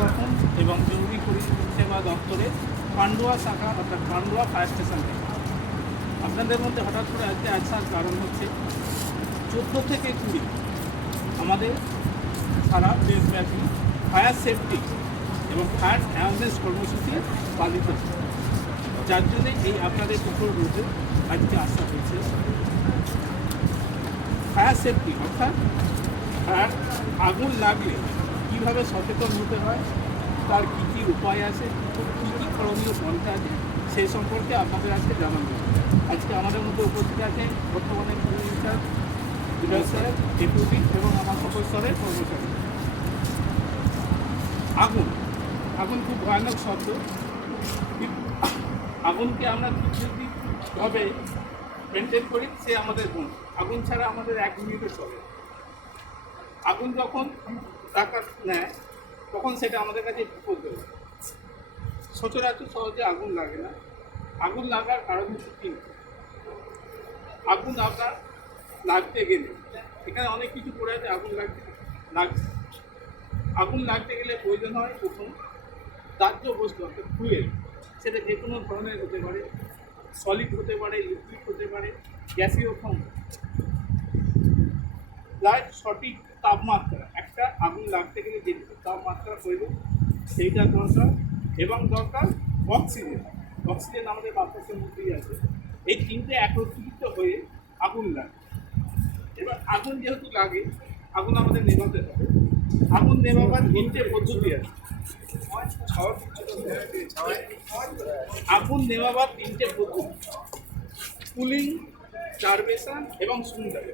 সংরক্ষণ এবং জরুরি পরিষেবা দপ্তরের পান্ডুয়া শাখা অর্থাৎ পান্ডুয়া ফায়ার স্টেশন থেকে। আপনাদের মধ্যে হঠাৎ করে আজকে আসার কারণ হচ্ছে 14 থেকে 20 আমাদের সারা দেশব্যাপী ফায়ার সেফটি এবং ফায়ার অ্যাওয়ারনেস কর্মসূচি পালিত হচ্ছে, যার জন্যে এই আপনাদের উপর রোডে আজকে আসা হয়েছে। ফায়ার সেফটি অর্থাৎ ফায়ার আগুন লাগলে কীভাবে সচেতন হতে হয়, তার কী কী উপায় আছে, কী কী করণীয় পন্থা আছে, সেই সম্পর্কে আপনাদের আজকে জানাবো। আজকে আমাদের মধ্যে উপস্থিত আছেন বর্তমানে ইনচার্জ বিধায়ক স্যার, ডেপুটি এবং আমার সকল স্তরের কর্মচারী। আগুন আগুন খুব ভয়ানক শব্দ। আগুনকে আমরা কীভাবে মেনটেন করি, সে আমাদের গুণ। আগুন ছাড়া আমাদের 1 মিনিটও চলে। আগুন যখন টাকা নেয় তখন সেটা আমাদের কাছে বিপদ হয়ে। সচরাচর সহজে আগুন লাগে না। আগুন লাগার কারণ হচ্ছে তিনটি। আগুন আপনার লাগতে গেলে এখানে অনেক কিছু করে আছে। আগুন লাগছে আগুন লাগতে গেলে প্রয়োজন হয় প্রথম দাহ্য বস্তু অর্থাৎ ফুয়েল। সেটা যে কোনো ধরনের হতে পারে, সলিড হতে পারে, লিকুইড হতে পারে, গ্যাসীয় ফর্ম। প্রায় সঠিক তাপমাত্রা, একটা আগুন লাগতে গেলে যেটুকু তাপমাত্রা প্রয়োজন সেইটা দরকার, এবং দরকার অক্সিজেন। অক্সিজেন আমাদের বাতাসের মধ্যেই আছে। এই তিনটে একত্রিত হয়ে আগুন লাগে। এবার আগুন যেহেতু লাগে, আগুন আমাদের নেভাতে হবে। আগুন নেভাবার 3টে পদ্ধতি আছে। আগুন নেভাবার 3টে পদ্ধতি: কুলিং, স্টারভেশন এবং সুন্দর।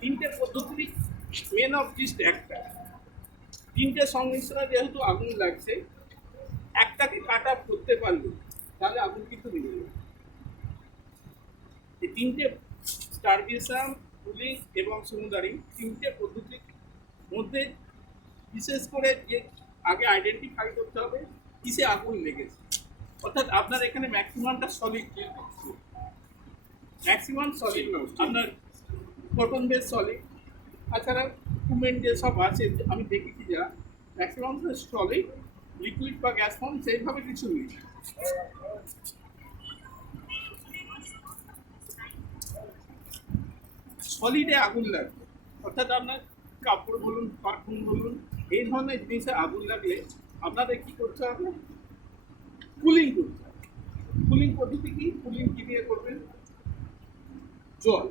3টে পদ্ধতি মেন অবজেক্ট একটা। 3টে সংমিশ্রণে যেহেতু আগুন লাগছে, একটাকে কাট অফ করতে পারলো তাহলে আগুন কিন্তু নিভে যাবে। এই 3টে স্টারভেশন, কুলিং এবং সুন্দরিং 3টে পদ্ধতির মধ্যে বিশেষ করে যে আগে আইডেন্টিফাই করতে হবে কিসে আগুন লেগেছে। অর্থাৎ আপনার এখানে ম্যাক্সিমামটা সলিড, ম্যাক্সিমাম সলিড আপনার কটন বেস সলিড। তাছাড়া সিমেন্ট যেসব আছে আমি দেখেছি যা ম্যাক্সিমাম সলিড, লিকুইড বা গ্যাস ফর্ম সেইভাবে কিছু নেই। সলিডে আগুন লাগবে অর্থাৎ আপনার কাপড় বলুন, পারফিউম বলুন, এই ধরনের জিনিসে আগুন লাগলে আপনাদের কী করতে হবে? কুলিং করতে হবে। কুলিং পদ্ধতি কি? কুলিং কী দিয়ে করবেন? জল।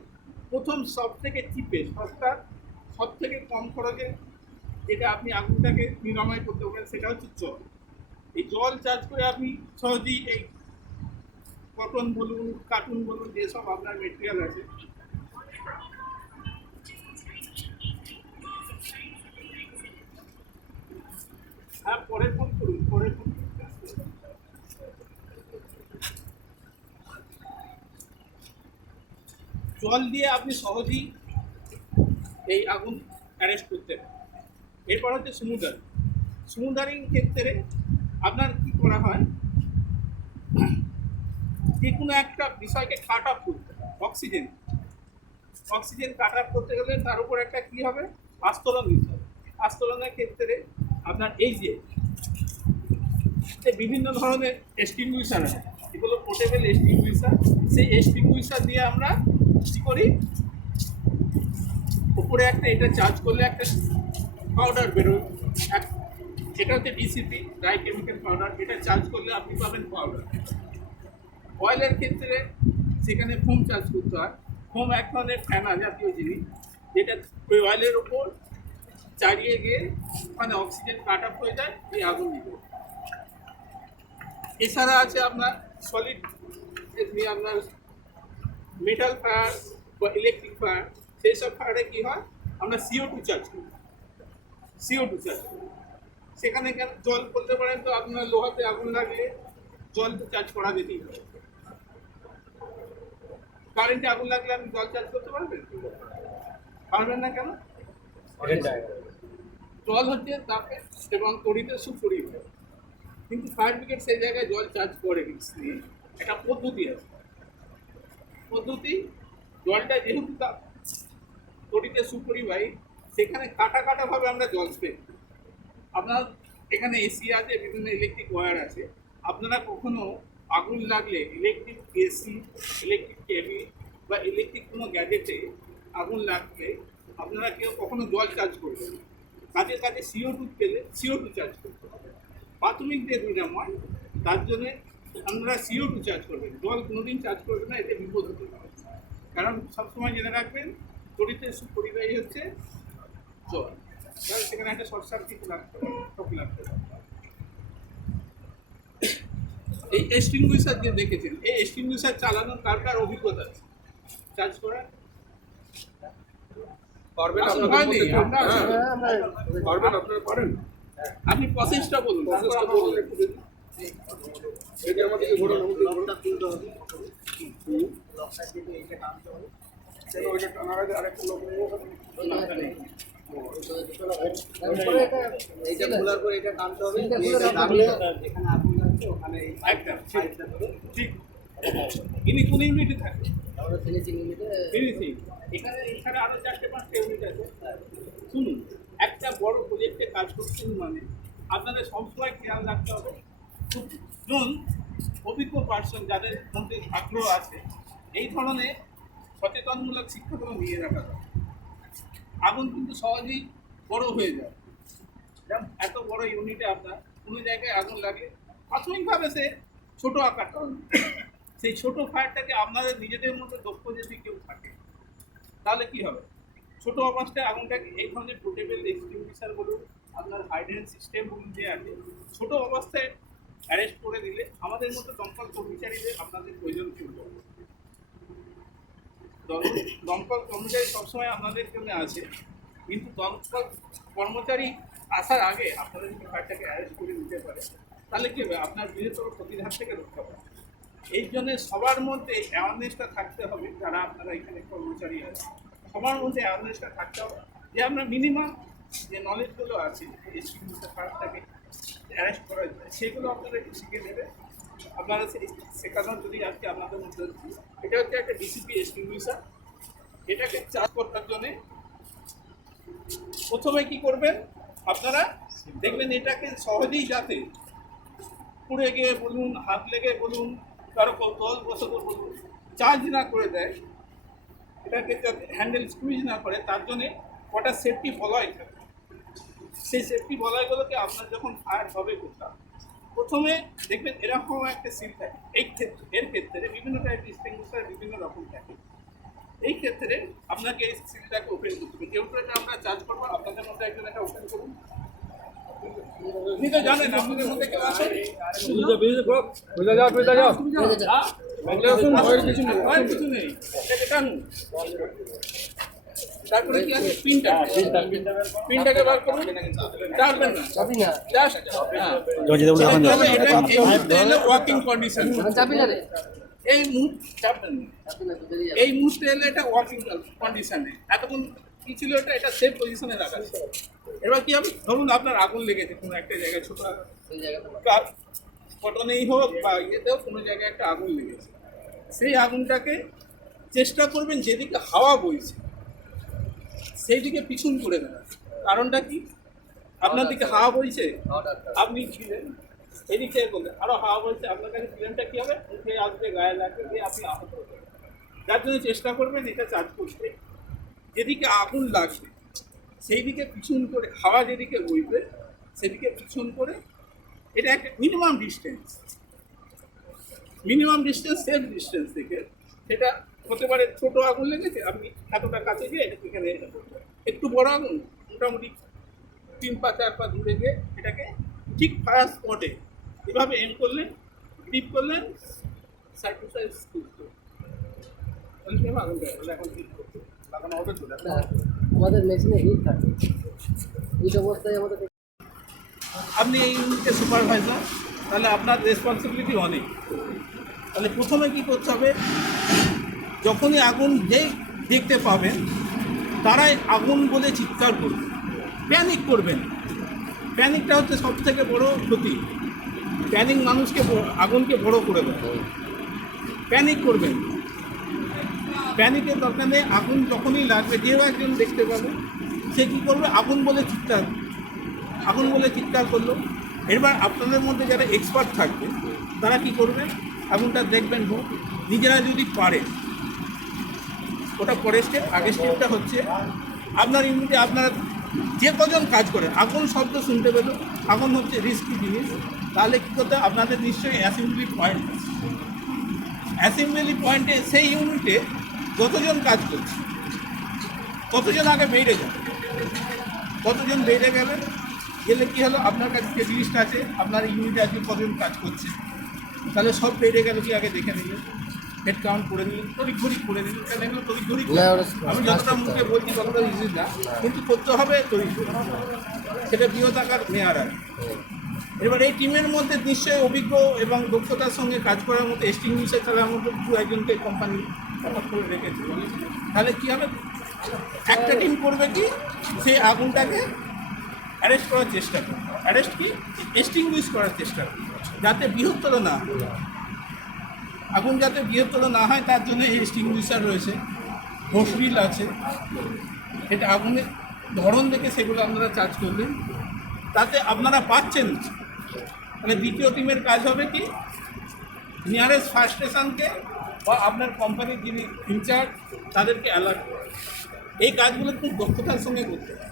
প্রথম সব থেকে চিপে সস্তা, সব থেকে কম খরচে যেটা আপনি আগুনটাকে নিরাময় করতে পারেন সেটা হচ্ছে জল। এই জল চার্জ করে আপনি সহজেই এই কটন বলুন, কার্টুন বলুন, যেসব আপনার মেটেরিয়াল আছে, হ্যাঁ পরে ফোন করুন, পরে ফোন করুন। জল দিয়ে আপনি সহজেই এই আগুন অ্যারেস্ট করতে পারেন। এরপর হচ্ছে সমুদারিং। সমুদারিং ক্ষেত্রে আপনার কী করা হয়? যে কোনো একটা বিষয়কে কাট অফ করতে হয়। অক্সিজেন কাট অফ করতে গেলে তার উপর একটা কী হবে? আস্তরণ দিতে হবে। আস্তরণের ক্ষেত্রে আপনার এই যে বিভিন্ন ধরনের এক্সটিংগুইশার আছে, এগুলো পোর্টেবল এক্সটিংগুইশার। সেই এক্সটিংগুইশার দিয়ে আমরা কী করি? উপরে একটা এটা চার্জ করলে একটা পাউডার বেরোয়, এটা হচ্ছে ডিসিপি, ড্রাই কেমিক্যাল পাউডার। এটা চার্জ করলে আপনি পাবেন পাউডার। অয়েলের ক্ষেত্রে সেখানে ফোম চার্জ করতে হয়। ফোম এক ধরনের ফেনা জাতীয় জিনিস, যেটা ওই অয়েলের ওপর চালিয়ে গিয়ে ওখানে অক্সিজেন কাট অফ হয়ে যায়, এই আগুন নিবে। এছাড়া আছে আপনার সলিড, আপনার মেটাল ফায়ার বা ইলেকট্রিক ফায়ার। সেই সব ফায়ারে কী হয়? আমরা CO2 চার্জ করি। CO2 চার্জ করি সেখানে জল বলতে পারেন, তো আপনার লোহাতে আগুন লাগলে জল তো চার্জ করা যেতেই হবে। কারেন্টে আগুন লাগলে আপনি জল চার্জ করতে পারবেন? পারবেন না। কেন? জল হচ্ছে তাপে এবং তড়িতে সুপরিবাহী, কিন্তু ফায়ার ব্রিগেড সেই জায়গায় জল চার্জ করে একটা পদ্ধতি আছে। জলটা যেহেতু তড়িতে সুপরিবাহী, সেখানে কাটা কাটাভাবে আমরা জল স্প্রে। আপনার এখানে এসি আছে, বিভিন্ন ইলেকট্রিক ওয়্যার আছে। আপনারা কখনো আগুন লাগলে ইলেকট্রিক এসি, ইলেকট্রিক টিভি বা ইলেকট্রিক কোনো গ্যাজেটে আগুন লাগলে আপনারা কেউ কখনো জল চার্জ করবেন না। কাজে কাজে CO2 পেলে CO2 চার্জ করতে হবে। প্রাথমিক যে দুর্নাম হয় তার জন্যে আপনারা CO2 চার্জ করবেন, জল কোনোদিন চার্জ করবেন না, এতে বিপদ হতে পারে। কারণ সবসময় জেনে রাখবেন তড়িতের পরিবাহী হচ্ছে জল, কারণ সেখানে একটা শর্ট সার্কিট লাগতে পারে, শক লাগতে পারে। এই এক্সটিংগুইশার যে দেখেছেন, এই এক্সটিংগুইশার চালানোর কার কার অভিজ্ঞতা আছে চার্জ করার? পারবেন আসলে আপনাদের হয়নি, মধ্যে আমরা আছি। পারবেন আপনারা পারেন আপনি প্রসেসটা বলুন, তারপর প্রসেসটা আমরা বলুন। একটু দেখি। এদের মধ্যে কি ঘোরানো হচ্ছে লকটা তুলতে হবে, লকটা কিন্তু এইটা টানতে হবে। কেন ওইটা টানার আগে আরেকটা লোক নেবো এইটা খোলার পরে এটা টানতে হবে, এটা টানলে এখানে আগুন আছে, ওখানে এই একদম ঠিক, সাইডটা ধরে ঠিক। ইনি কোন ইউনিটে থাকে? আমরা ফিনিশিং ইউনিটে ফিনিশিং। এখানে আরো 4-5টা ইউনিট আছে। শুনুন, একটা বড় প্রজেক্টে কাজ করছেন মানে আপনাদের সবসময় খেয়াল রাখতে হবে খুব অভিজ্ঞ পার্সন যাদের মধ্যে আগ্রহ আছে এই ধরনের সচেতনমূলক শিক্ষাগুলো নিয়ে রাখা যায়। আগুন কিন্তু সহজেই বড় হয়ে যায়। যেমন এত বড় ইউনিটে আপনার কোনো জায়গায় আগুন লাগে, প্রাথমিকভাবে সে ছোটো আকারটা হবে। সেই ছোট ফায়ারটাকে আপনাদের নিজেদের মধ্যে দক্ষ যদি কেউ থাকে তাহলে কি হবে, ছোট অবস্থায় আগুনটাকে এই ধরনের পোর্টেবল এক্সটিংগুইশার বলুন, আপনার হাইড্রেন্ট সিস্টেম বলুন যে আছে, ছোট অবস্থায় অ্যারেস্ট করে দিলে আমাদের মতো দমকল কর্মচারীদের আপনাদের প্রয়োজন পড়বে। দমকল কর্মচারী সবসময় আপনাদের জন্য আছে, কিন্তু দমকল কর্মচারী আসার আগে আপনারা যদি ফায়ারটাকে অ্যারেস্ট করে দিতে পারে তাহলে কী হবে, আপনার বৃহত্তর ক্ষতির হাত থেকে রক্ষা পাবে। এই জন্য সবার মধ্যে অ্যাওয়ারনেসটা থাকতে হবে, যারা আপনারা এখানে কর্মচারী আছে সবার মধ্যে অ্যাওয়ারনেসটা থাকতে হবে যে আমরা মিনিমাম যে নলেজগুলো আছে এক্সটিংগুইশার ফায়ারটাকে অ্যারেস্ট করা যায় সেগুলো আপনারা একটু শিখে নেবে। আপনারা শেখানোর যদি আজকে আপনাদের মধ্যে এটা হচ্ছে একটা ডিসিপি এক্সটিংগুইশার। এটাকে চার্জ করার জন্যে প্রথমে কি করবেন, আপনারা দেখবেন এটাকে সহজেই যাতে পুড়ে গিয়ে বলুন, হাত লেগে বলুন, কারো কৌতূহল বশত বলুন, চার্জ না করে দেয়, এটাকে যাতে হ্যান্ডেল স্কুইজ না করে তার জন্যে কটা সেফটি বলয় থাকে। সেই সেফটি বলয়গুলোকে আপনার যখন ফায়ার হবে কোথাও প্রথমে দেখবেন এরকম একটা সিল থাকে। এর ক্ষেত্রে বিভিন্ন টাইপ এক্সটিংগুইশার বিভিন্ন রকম থাকে। এই ক্ষেত্রে আপনাকে এই সিলটাকে ওপেন করতে হবে। যেহেতু এটা আমরা চার্জ করবো, আপনাদের মধ্যে একজন এটা ওপেন করুন। আপনি তো জানেন আপনাদের মধ্যে কেউ আছে? ভয়ের কিছু নেই, এটাকে টানুন। তারপরে কি আছে, পিনটাকে বার করুন, টানবেন না, জাস্ট ওয়ার্কিং কন্ডিশন। এই মুহূর্তে এলে এটা ওয়ার্কিং কন্ডিশনে, এতক্ষণ কি ছিল এটা সেফ পজিশনে রাখা ছিল। এবার কি হবে, ধরুন আপনার আগুন লেগেছে কোনো একটা জায়গায়, ছোটো কটনেই হোক বা ইয়েতেও কোনো জায়গায় একটা আগুন লেগেছে, সেই আগুনটাকে চেষ্টা করবেন যেদিকে হাওয়া বইছে সেই দিকে পিছন করে দেবেন। কারণটা কি, আপনার দিকে হাওয়া বইছে, আপনি ছিলেন এদিক থেকে করলেন, আরও হাওয়া বইছে, আপনার কাছে ফিল্মটা কী হবে, উঠে আসবে, গায়ে লাগবে, দিয়ে আপনি আহত হবেন। যার জন্য চেষ্টা করবেন এটা চার্জ করতে যেদিকে আগুন লাগবে সেই দিকে পিছন করে, হাওয়া যেদিকে বইবে সেদিকে পিছন করে, এটা একটা মিনিমাম ডিস্টেন্স সেফ ডিস্টেন্স থেকে। সেটা হতে পারে ছোটো আগুন লেগেছে, আপনি এতটা কাছে গিয়ে এখানে একটু বড় আগুন মোটামুটি 3 পা 4 পা দূরে গিয়ে এটাকে ঠিক ফায়ার স্পটে এভাবে এম করলেন, গ্রিপ করলেন, সাইড টু সাইড স্কুপ করলেন, আগুন এখন গ্রিপ করতে লাগানো হবে তো। আমাদের মেশিনে হিট থাকে, হিট অবস্থায় আমাদের আপনি এই ইউনিটের সুপারভাইজার, তাহলে আপনার রেসপন্সিবিলিটি অনেক। তাহলে প্রথমে কী করতে হবে, যখনই আগুন যেই দেখতে পাবেন তারাই আগুন বলে চিৎকার করবেন, প্যানিক করবেন। প্যানিকটা হচ্ছে সবথেকে বড় ক্ষতি। প্যানিক মানুষকে আগুনকে বড় করে দেয়। প্যানিক করবেন, প্যানিকের দরকার নেই। আগুন যখনই লাগবে, যেও একজন দেখতে পাবে সে কী করবে, আগুন বলে চিৎকার করলো, এবার আপনাদের মধ্যে যারা এক্সপার্ট থাকবে তারা কি করবেন, আগুনটা দেখবেন নিজেরা যদি পারে। ওটা পরের স্টেপ। আগের স্টেপটা হচ্ছে আপনার ইউনিটে আপনারা যে কজন কাজ করেন, আগুন শব্দ শুনতে পেলো, আগুন হচ্ছে রিস্কি জিনিস, তাহলে কী করতে হবে, আপনাদের নিশ্চয়ই অ্যাসেম্বলি পয়েন্ট আছে। অ্যাসেম্বলি পয়েন্টে সেই ইউনিটে যতজন কাজ করছে কতজন আগে বেড়ে যাবে, কতজন বেড়ে গেলে কী হলো, আপনার কাছে যে লিস্ট আছে আপনার ইউনিটে আজকে কতজন কাজ করছে, তাহলে সব বেড়ে গেল কি আগে দেখে নিলেন, হেড কাউন্ট করে নিলেন, তড়িঘড়ি করে নিলেন। কেন এগুলো তড়িঘড়ি, আমি যতটা মুখে বলছি ততটা ইজি না, কিন্তু করতে হবে তড়িঘড়ি, সেটা বৃহৎ আকার নেওয়ার আগে। এবার এই টিমের মধ্যে নিশ্চয়ই অভিজ্ঞ এবং দক্ষতার সঙ্গে কাজ করার মতো এক্সটিংগুইশার চালার মতো দু একজনকে কোম্পানি হঠাৎ করে রেখেছে। তাহলে কী হবে, একটা টিম করবে কি, সেই আগুনটাকে অ্যারেস্ট করার চেষ্টা করবে, অ্যারেস্ট কি এক্সটিংগুইশ করার চেষ্টা করবে, যাতে বৃহত্তর না হয়। আগুন যাতে বৃহত্তর না হয় তার জন্য এই এক্সটিংগুইশার রয়েছে, হোসবিল আছে, এটা আগুনের ধরন দেখে সেগুলো আপনারা চার্জ করবেন, তাতে আপনারা পাচ্ছেন। মানে দ্বিতীয় টিমের কাজ হবে কি, নিয়ারেস্ট ফায়ার স্টেশনকে বা আপনার কোম্পানির যিনি ইনচার্জ তাদেরকে অ্যালার্ট করে এই কাজগুলো খুব দক্ষতার সঙ্গে করতে হবে।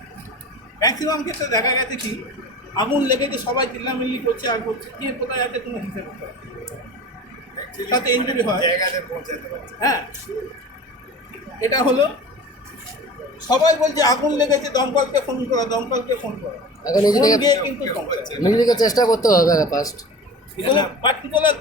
ম্যাক্সিমাম ক্ষেত্রে দেখা গেছে কি, আগুন লেগেছে সবাই চিল্লামিল্লি করছে আর করছে, কে কোথায় আছে কোনো হিসেব করতে হবে, তাতে ইনজুরি হয়। হ্যাঁ, এটা হলো সবাই বলছে আগুন লেগেছে, দমকলকে ফোন করা, দমকলকে ফোন করা, এখন নিজে থেকে ফোন দিয়ে কিন্তু দমকল নিজে থেকে চেষ্টা করতে হবে ফার্স্ট। পার্টিকুলার